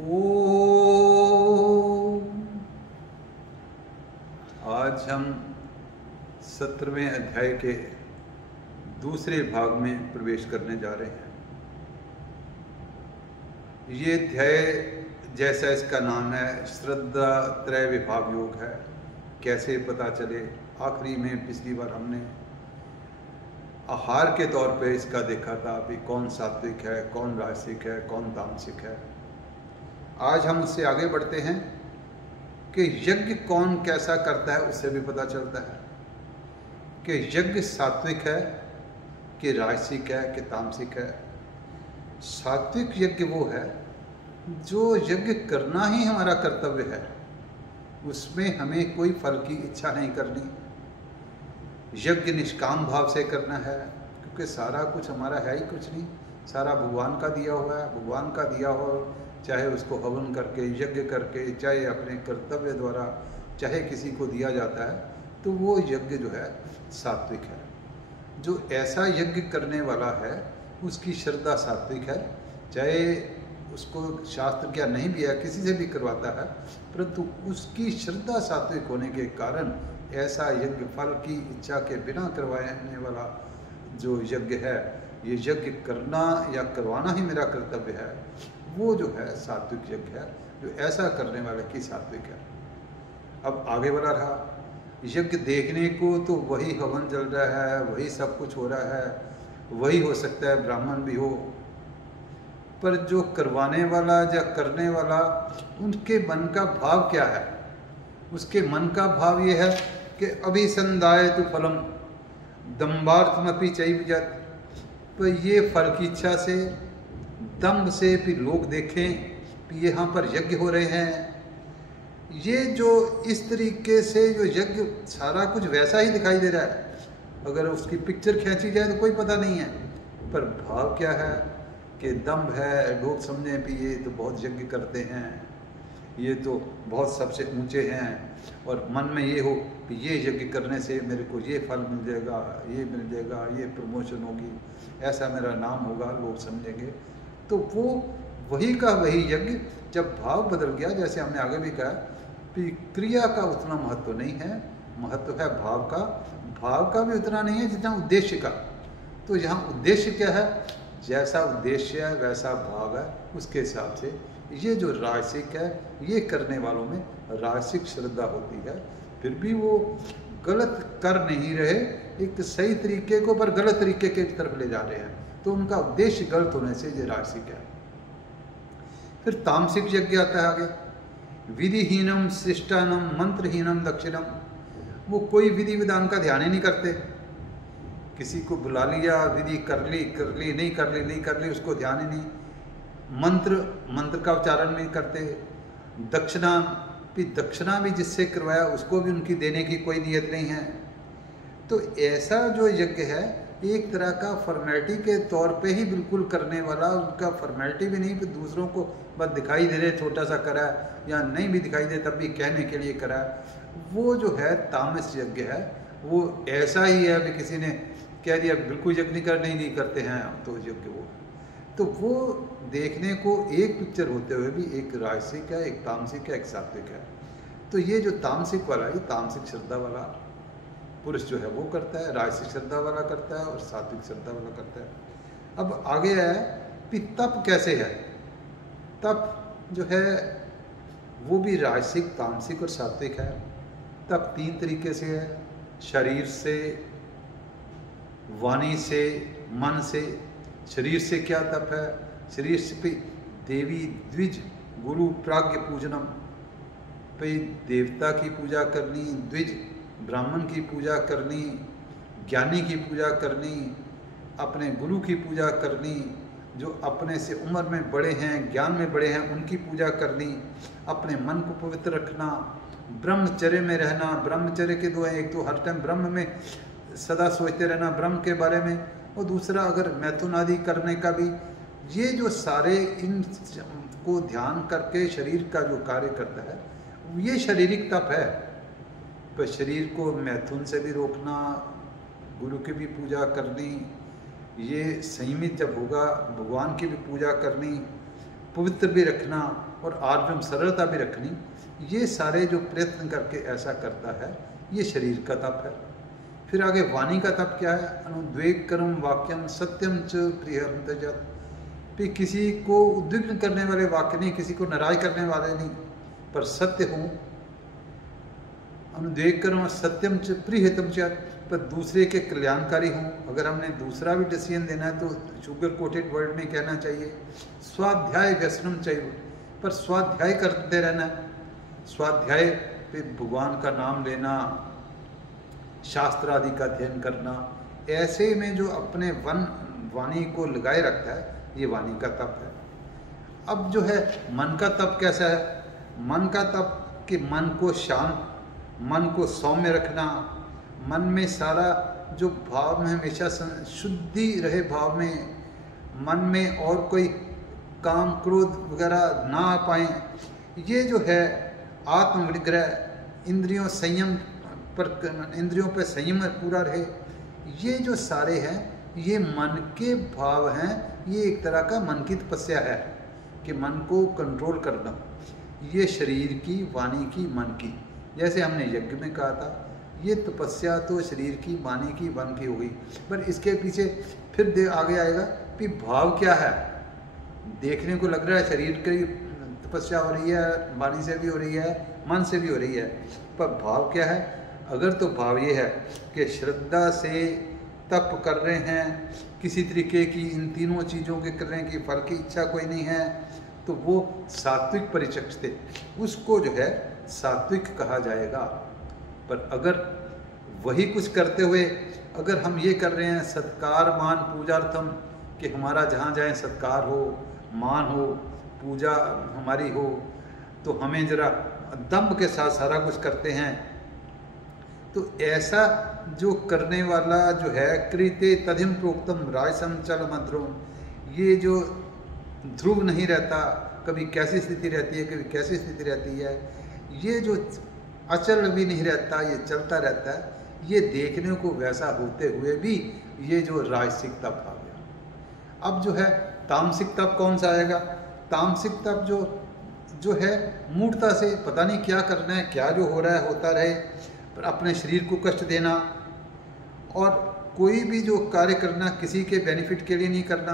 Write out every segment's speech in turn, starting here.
ओम। आज हम 17वें अध्याय के दूसरे भाग में प्रवेश करने जा रहे हैं। ये अध्याय जैसा इसका नाम है, श्रद्धा त्रय विभाग योग है। कैसे पता चले? आखिरी में पिछली बार हमने आहार के तौर पे इसका देखा था कि कौन सात्विक है, कौन राजसिक है, कौन तामसिक है। आज हम उससे आगे बढ़ते हैं कि यज्ञ कौन कैसा करता है, उससे भी पता चलता है कि यज्ञ सात्विक है कि राजसिक है कि तामसिक है। सात्विक यज्ञ वो है जो यज्ञ करना ही हमारा कर्तव्य है, उसमें हमें कोई फल की इच्छा नहीं करनी। यज्ञ निष्काम भाव से करना है, क्योंकि सारा कुछ हमारा है ही कुछ नहीं, सारा भगवान का दिया हुआ है। भगवान का दिया हो, चाहे उसको हवन करके, यज्ञ करके, चाहे अपने कर्तव्य द्वारा, चाहे किसी को दिया जाता है, तो वो यज्ञ जो है सात्विक है। जो ऐसा यज्ञ करने वाला है उसकी श्रद्धा सात्विक है, चाहे उसको शास्त्र क्या नहीं भी है, किसी से भी करवाता है, परंतु उसकी श्रद्धा सात्विक होने के कारण ऐसा यज्ञ फल की इच्छा के बिना करवाने वाला जो यज्ञ है, ये यज्ञ करना या करवाना ही मेरा कर्तव्य है, वो जो है सात्विक यज्ञ है, जो ऐसा करने वाले की सात्विक है। अब आगे बढ़ा रहा, यज्ञ देखने को तो वही हवन जल रहा है, वही सब कुछ हो रहा है, वही हो सकता है ब्राह्मण भी हो, पर जो करवाने वाला या करने वाला, उनके मन का भाव क्या है? उसके मन का भाव ये है कि अभिसंधाय तो फलम दम्बार्थमपि चैवजत, तो ये फल की इच्छा से, दम्भ से भी लोग देखें कि यहाँ पर यज्ञ हो रहे हैं। ये जो इस तरीके से जो यज्ञ सारा कुछ वैसा ही दिखाई दे रहा है, अगर उसकी पिक्चर खींची जाए तो कोई पता नहीं है, पर भाव क्या है कि दम्भ है, लोग समझें कि ये तो बहुत यज्ञ करते हैं, ये तो बहुत सबसे ऊंचे हैं, और मन में ये हो कि ये यज्ञ करने से मेरे को ये फल मिल जाएगा, ये मिल जाएगा, ये प्रमोशन होगी, ऐसा मेरा नाम होगा, लोग समझेंगे। तो वो वही का वही यज्ञ, जब भाव बदल गया, जैसे हमने आगे भी कहा कि क्रिया का उतना महत्व नहीं है, महत्व है भाव का। भाव का भी उतना नहीं है जितना उद्देश्य का। तो यहाँ उद्देश्य क्या है? जैसा उद्देश्य है वैसा भाव है, उसके हिसाब से ये जो राजसिक है, ये करने वालों में राजसिक श्रद्धा होती है। फिर भी वो गलत कर नहीं रहे, एक सही तरीके को पर गलत तरीके के तरफ ले जा रहे हैं, तो उनका उद्देश्य गलत होने से ये राजसिक है। फिर तामसिक यज्ञ आता है आगे, विधिहीनम शिष्टानम मंत्रहीनम दक्षिणम। वो कोई विधि विधान का ध्यान ही नहीं करते, किसी को बुला लिया, विधि कर ली, नहीं कर ली, उसको ध्यान ही नहीं। मंत्र का उच्चारण नहीं करते। दक्षिणा भी जिससे करवाया उसको भी उनकी देने की कोई नियत नहीं है। तो ऐसा जो यज्ञ है एक तरह का फॉर्मेलिटी के तौर पे ही बिल्कुल करने वाला, उनका फॉर्मेलिटी भी नहीं कि दूसरों को बस दिखाई दे रहे छोटा सा करा है, या नहीं भी दिखाई दे तब भी कहने के लिए करा है, वो जो है तामस यज्ञ है। वो ऐसा ही है कि किसी ने कह दिया बिल्कुल यज्ञ नहीं करते हैं, तो यज्ञ वो देखने को एक पिक्चर होते हुए भी एक राजसिक है, एक तामसिक है, एक सात्विक है। तो ये जो तामसिक वाला, ये तामसिक श्रद्धा वाला पुरुष जो है वो करता है, राजसिक श्रद्धा वाला करता है और सात्विक श्रद्धा वाला करता है। अब आगे है कि तप कैसे है। तप जो है वो भी राजसिक, तामसिक और सात्विक है। तप 3 तरीके से है, शरीर से, वाणी से, मन से। शरीर से क्या तप है? शरीर से पे देवी द्विज गुरु प्राज्ञ पूजनम, पे देवता की पूजा करनी, द्विज ब्राह्मण की पूजा करनी, ज्ञानी की पूजा करनी, अपने गुरु की पूजा करनी, जो अपने से उम्र में बड़े हैं, ज्ञान में बड़े हैं, उनकी पूजा करनी, अपने मन को पवित्र रखना, ब्रह्मचर्य में रहना। ब्रह्मचर्य के 2 हैं, एक तो हर टाइम ब्रह्म में सदा सोचते रहना ब्रह्म के बारे में, और दूसरा अगर मैथुन आदि करने का भी। ये जो सारे इन को ध्यान करके शरीर का जो कार्य करता है, ये शारीरिक तप है। पर शरीर को मैथुन से भी रोकना, गुरु की भी पूजा करनी, ये संयमित जब होगा, भगवान की भी पूजा करनी, पवित्र भी रखना और आर्जव सरलता भी रखनी, ये सारे जो प्रयत्न करके ऐसा करता है, ये शरीर का तप है। फिर आगे वाणी का तप क्या है? अनुद्वेग कर्म वाक्यम सत्यम च प्रियम त्यजत। भी किसी को उद्विग्न करने वाले वाक्य नहीं, किसी को नाराज करने वाले नहीं, पर सत्य हो। अनुद्वेग कर्म सत्यम च प्रियतम च, पर दूसरे के कल्याणकारी हों। अगर हमने दूसरा भी डिसीजन देना है तो शुगर कोटेड वर्ड में कहना चाहिए स्वाध्याय व्यसनम चाहिए, पर स्वाध्याय करते रहना है। स्वाध्याय पे भगवान का नाम लेना, शास्त्र आदि का अध्ययन करना, ऐसे में जो अपने वाणी को लगाए रखता है, ये वाणी का तप है। अब जो है मन का तप कैसा है? मन का तप कि मन को शांत, मन को सौम्य रखना, मन में सारा जो भाव में हमेशा शुद्धि रहे, भाव में मन में और कोई काम क्रोध वगैरह ना आ पाए। ये जो है आत्मविग्रह, इंद्रियों संयम पर, इंद्रियों पर संयम पूरा रहे, ये जो सारे हैं ये मन के भाव हैं। ये एक तरह का मन की तपस्या है कि मन को कंट्रोल करना। ये शरीर की, वाणी की, मन की, जैसे हमने यज्ञ में कहा था, ये तपस्या तो शरीर की, वाणी की, मन की हो गई। पर इसके पीछे फिर आगे आएगा कि भाव क्या है। देखने को लग रहा है शरीर की तपस्या हो रही है, वाणी से भी हो रही है, मन से भी हो रही है, पर भाव क्या है? अगर तो भाव ये है कि श्रद्धा से तप कर रहे हैं, किसी तरीके की इन तीनों चीज़ों के कर रहे हैं कि फल की इच्छा कोई नहीं है, तो वो सात्विक परिचक्ष थे, उसको जो है सात्विक कहा जाएगा। पर अगर वही कुछ करते हुए अगर हम ये कर रहे हैं सत्कार मान पूजार्थम, कि हमारा जहाँ जाए सत्कार हो, मान हो, पूजा हमारी हो, तो हमें जरा दम्भ के साथ सारा कुछ करते हैं, तो ऐसा जो करने वाला जो है कृते तधिम प्रोक्तम राजसम चल मंत्रों, ये जो ध्रुव नहीं रहता, कभी कैसी स्थिति रहती है, कभी कैसी स्थिति रहती है, ये जो अचल भी नहीं रहता, ये चलता रहता है, ये देखने को वैसा होते हुए भी ये जो राजसिक तप आ गया। अब जो है तामसिक तप कौन सा आएगा? तामसिक तप जो है मूढ़ता से पता नहीं क्या करना है, क्या जो हो रहा है होता रहे, पर अपने शरीर को कष्ट देना और कोई भी जो कार्य करना किसी के बेनिफिट के लिए नहीं करना,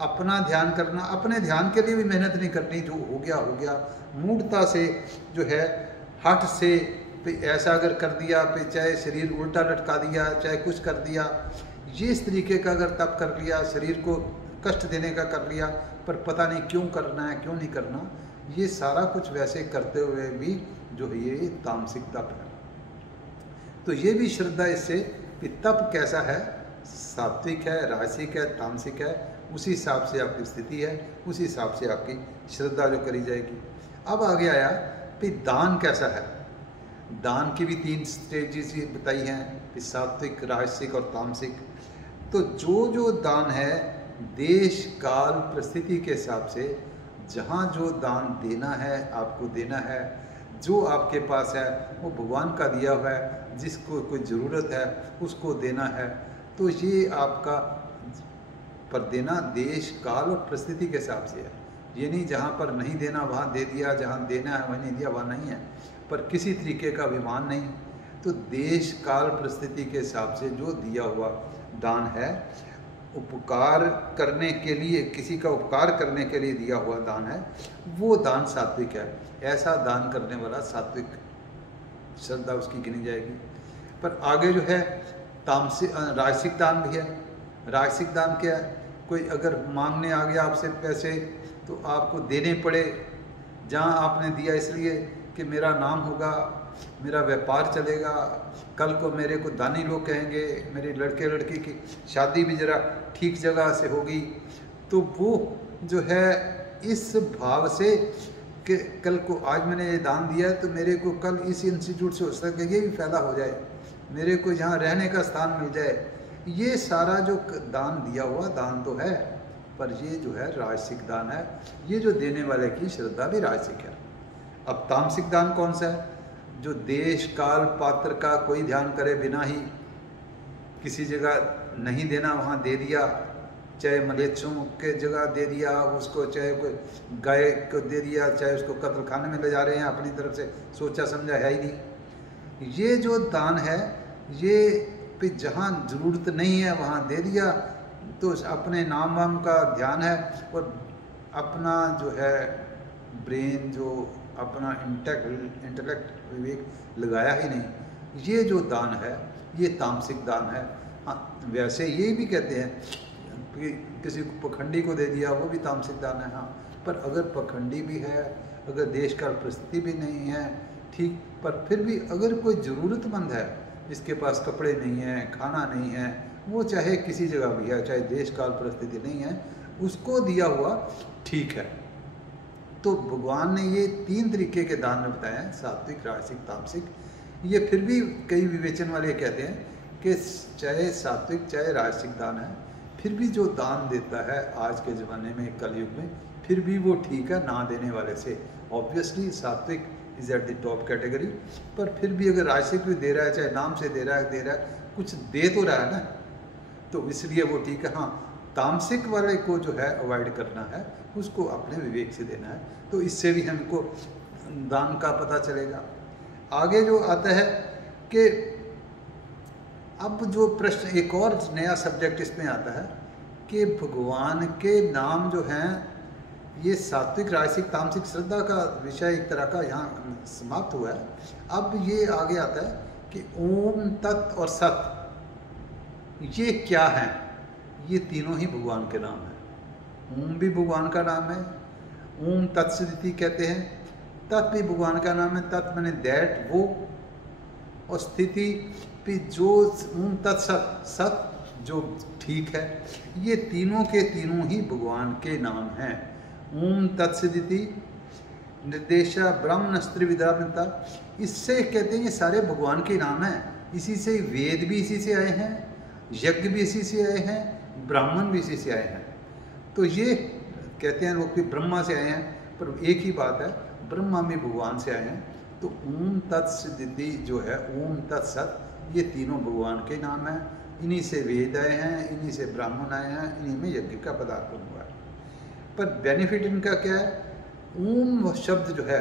अपना ध्यान करना, अपने ध्यान के लिए भी मेहनत नहीं करनी, जो हो गया हो गया। मूढ़ता से जो है हठ से पे ऐसा अगर कर दिया, पे चाहे शरीर उल्टा लटका दिया, चाहे कुछ कर दिया, ये इस तरीके का अगर तप कर लिया, शरीर को कष्ट देने का कर लिया, पर पता नहीं क्यों करना है, क्यों नहीं करना, ये सारा कुछ वैसे करते हुए भी जो है ये तामसिक तप है। तो ये भी श्रद्धा इससे कि तप कैसा है, सात्विक है, राजसिक है, तामसिक है, उसी हिसाब से आपकी स्थिति है, उसी हिसाब से आपकी श्रद्धा जो करी जाएगी। अब आगे आया कि दान कैसा है। दान की भी 3 स्टेजेस बताई हैं कि सात्विक, राजसिक और तामसिक। तो जो दान है देश काल परिस्थिति के हिसाब से, जहाँ जो दान देना है आपको देना है, जो आपके पास है वो भगवान का दिया हुआ है, जिसको कोई ज़रूरत है उसको देना है, तो ये आपका पर देना देश काल और परिस्थिति के हिसाब से है। ये नहीं जहाँ पर नहीं देना वहाँ दे दिया, जहाँ देना है वहीं नहीं दिया, वहाँ नहीं है, पर किसी तरीके का अभिमान नहीं। तो देश काल परिस्थिति के हिसाब से जो दिया हुआ दान है, उपकार करने के लिए, किसी का उपकार करने के लिए दिया हुआ दान है, वो दान सात्विक है। ऐसा दान करने वाला सात्विक श्रद्धा उसकी गिनी जाएगी। पर आगे जो है तामसिक, राजसिक दान भी है। राजसिक दान क्या है? कोई अगर मांगने आ गया आपसे पैसे तो आपको देने पड़े, जहाँ आपने दिया इसलिए कि मेरा नाम होगा, मेरा व्यापार चलेगा, कल को मेरे को दानी लोग कहेंगे, मेरी लड़के लड़की की शादी भी ज़रा ठीक जगह से होगी, तो वो जो है इस भाव से कि कल को आज मैंने ये दान दिया है तो मेरे को कल इस इंस्टीट्यूट से हो सकता है ये भी फ़ायदा हो जाए, मेरे को यहाँ रहने का स्थान मिल जाए। ये सारा जो दान दिया हुआ दान तो है, पर ये जो है राजसिक दान है। ये जो देने वाले की श्रद्धा भी राजसिक है। अब तामसिक दान कौन सा है? जो देश काल पात्र का कोई ध्यान करे बिना ही किसी जगह नहीं देना वहाँ दे दिया, चाहे मलेच्छों के जगह दे दिया उसको, चाहे कोई गाय को दे दिया, चाहे उसको कत्ल खाने में ले जा रहे हैं, अपनी तरफ से सोचा समझा है ही नहीं। ये जो दान है ये पे जहाँ ज़रूरत नहीं है वहाँ दे दिया, तो अपने नाम वाम का ध्यान है और अपना जो है ब्रेन, जो अपना इंटेलेक्ट विवेक लगाया ही नहीं। ये जो दान है ये तामसिक दान है। हाँ, वैसे ये भी कहते हैं कि किसी को पखंडी को दे दिया वो भी तामसिक दान है। हाँ, पर अगर पखंडी भी है, अगर देश काल परिस्थिति भी नहीं है ठीक, पर फिर भी अगर कोई ज़रूरतमंद है जिसके पास कपड़े नहीं हैं, खाना नहीं है, वो चाहे किसी जगह भी है, चाहे देश काल परिस्थिति नहीं है, उसको दिया हुआ ठीक है। तो भगवान ने ये 3 तरीके के दान में बताए हैं, सात्विक, राजसिक, तामसिक। ये फिर भी कई विवेचन वाले कहते हैं कि चाहे सात्विक चाहे राजसिक दान है, फिर भी जो दान देता है आज के ज़माने में कलयुग में, फिर भी वो ठीक है ना देने वाले से। ऑब्वियसली सात्विक is at the top category, पर फिर भी अगर राजसिक भी दे रहा है, चाहे नाम से दे रहा है, कुछ दे तो रहा है ना, तो इसलिए वो ठीक है। हाँ, तामसिक वाले को जो है अवॉइड करना है, उसको अपने विवेक से देना है, तो इससे भी हमको दान का पता चलेगा। आगे जो आता है कि अब जो प्रश्न, एक और नया सब्जेक्ट इसमें आता है कि भगवान के नाम जो हैं, ये सात्विक, राजसिक, तामसिक श्रद्धा का विषय एक तरह का यहाँ समाप्त हुआ है। अब ये आगे आता है कि ओम, तत् और सत ये क्या हैं? ये तीनों ही भगवान के नाम हैं। ओम भी भगवान का नाम है, ओम तत्सदिति कहते हैं, तत् भी भगवान का नाम है, तत् मैंने दैट वो, और स्थिति भी जो ओम तत्सत, सत जो ठीक है। ये तीनों के तीनों ही भगवान के नाम हैं। ओम तत्सदिति निर्देशा ब्रह्म नस्त्र विद्यामिता, इससे कहते हैं ये सारे भगवान के नाम हैं। इसी से वेद भी इसी से आए हैं, यज्ञ भी इसी से आए हैं, ब्राह्मण भी इसी से आए हैं। तो ये कहते हैं लोग कि ब्रह्मा से आए हैं, पर एक ही बात है, ब्रह्मा भी भगवान से आए हैं। तो ओम तत्सदिति जो है, ओम तत्सत, ये तीनों भगवान के नाम हैं। इन्हीं से वेद आए हैं, इन्हीं से ब्राह्मण आए हैं, इन्हीं में यज्ञ का पदार्पण हुआ है। पर बेनिफिट इनका क्या है? ओम शब्द जो है,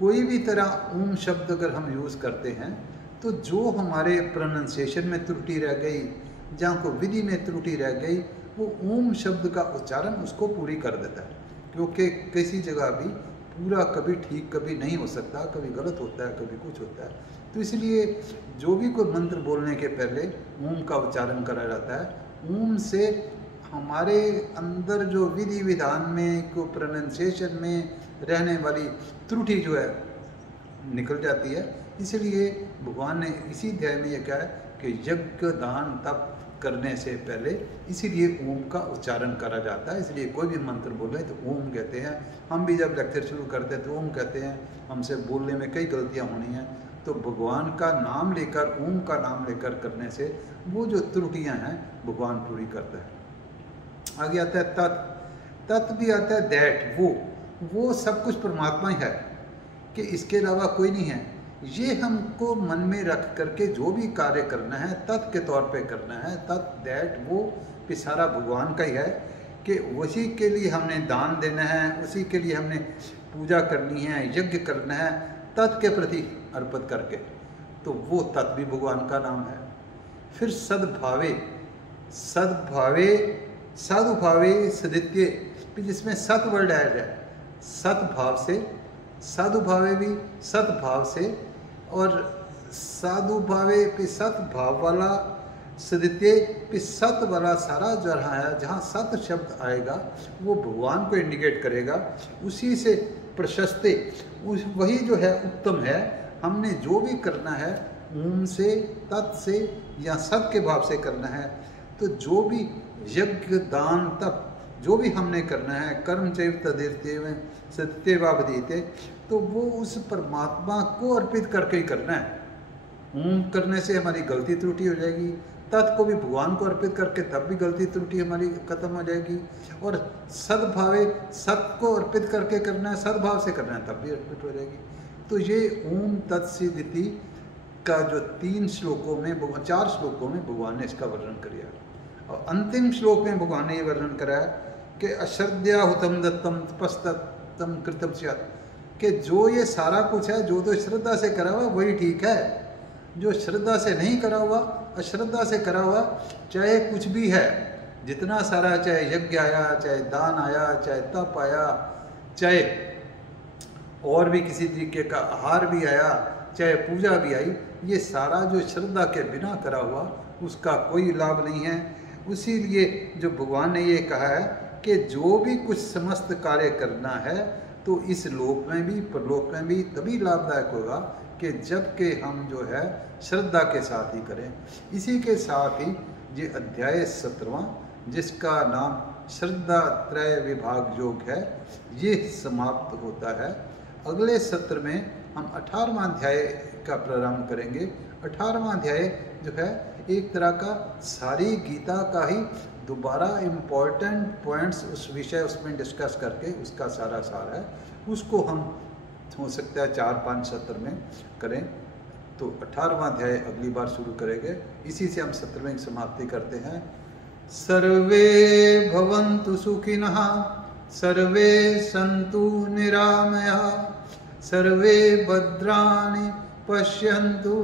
कोई भी तरह ओम शब्द अगर हम यूज़ करते हैं तो जो हमारे प्रोनाउंसिएशन में त्रुटि रह गई, जहाँ को विधि में त्रुटि रह गई, वो ओम शब्द का उच्चारण उसको पूरी कर देता है। क्योंकि किसी जगह भी पूरा कभी ठीक कभी नहीं हो सकता, कभी गलत होता है, कभी कुछ होता है। तो इसलिए जो भी कोई मंत्र बोलने के पहले ओम का उच्चारण करा जाता है। ओम से हमारे अंदर जो विधि विधान में, को प्रोनाउंसिएशन में रहने वाली त्रुटि जो है निकल जाती है। इसलिए भगवान ने इसी अध्याय में ये कहा है कि यज्ञ, दान, तप करने से पहले इसीलिए ओम का उच्चारण करा जाता है। इसलिए कोई भी मंत्र बोले तो ओम कहते हैं। हम भी जब लेक्चर शुरू करते हैं तो ओम कहते हैं। हमसे बोलने में कई गलतियां होनी हैं, तो भगवान का नाम लेकर, ओम का नाम लेकर करने से वो जो त्रुटियां हैं भगवान पूरी करता है। आगे आता है तत्। तत् भी आता है दैट, वो सब कुछ परमात्मा ही है, कि इसके अलावा कोई नहीं है। ये हमको मन में रख करके जो भी कार्य करना है तत् के तौर पे करना है। तत् दैट वो भी सारा भगवान का ही है, कि उसी के लिए हमने दान देना है, उसी के लिए हमने पूजा करनी है, यज्ञ करना है, तत् के प्रति अर्पित करके। तो वो तत् भी भगवान का नाम है। फिर सद्भावे, सद्भावे, साधुभावे, सदित्य, जिसमें सत वर्ड ऐड है। सद्भाव से, साधुभावे भी सद्भाव से, और साधुभावे पे सद्भाव वाला, सदित्य पे सत वाला सारा जो रहा है, जहाँ सत शब्द आएगा वो भगवान को इंडिकेट करेगा। उसी से प्रशस्ते, वही जो है उत्तम है। हमने जो भी करना है ओम से, तत् से या सत के भाव से करना है। तो जो भी यज्ञ, दान, तप जो भी हमने करना है, कर्म चैव तदेव सत्यवावधीते, तो वो उस परमात्मा को अर्पित करके ही करना है। ओम करने से हमारी गलती त्रुटि हो जाएगी, तत् को भी भगवान को अर्पित करके तब भी गलती त्रुटि हमारी खत्म हो जाएगी। और सद्भावे, सत को अर्पित करके करना है, सद्भाव से करना है, तब भी अर्पित हो जाएगी। तो ये ओम तत्सदिति का जो 3 श्लोकों में, 4 श्लोकों में भगवान ने इसका वर्णन किया। और अंतिम श्लोक में भगवान ने ये वर्णन करा है कि अश्रद्धा हुतम दत्तम तपस्तम कृतम स्यात्, कि जो ये सारा कुछ है जो तो श्रद्धा से करा हुआ वही ठीक है, जो श्रद्धा से नहीं करा हुआ, अश्रद्धा से करा हुआ, चाहे कुछ भी है, जितना सारा, चाहे यज्ञ आया, चाहे दान आया, चाहे तप आया, चाहे और भी किसी तरीके का आहार भी आया, चाहे पूजा भी आई, ये सारा जो श्रद्धा के बिना करा हुआ उसका कोई लाभ नहीं है। इसीलिए जो भगवान ने ये कहा है कि जो भी कुछ समस्त कार्य करना है तो इस लोक में भी परलोक में भी तभी लाभदायक होगा कि जब के हम जो है श्रद्धा के साथ ही करें। इसी के साथ ही ये अध्याय 17वां, जिसका नाम श्रद्धा त्रय विभाग योग है, ये समाप्त होता है। अगले सत्र में हम 18वां अध्याय का प्रारंभ करेंगे। 18वां अध्याय जो है एक तरह का सारी गीता का ही दोबारा इम्पोर्टेंट पॉइंट्स उस विषय उसमें डिस्कस करके उसका सारा सार है, उसको हम हो सकता है 4-5 सत्र में करें। तो 18वां अध्याय अगली बार शुरू करेंगे। इसी से हम 17वें की समाप्ति करते हैं। सर्वे भवन्तु सुखिनः, सर्वे सन्तु निरामयाः, सर्वे भद्राणि पश्यन्तु,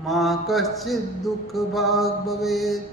मा कश्चित् दुःखभाग् भवेत्।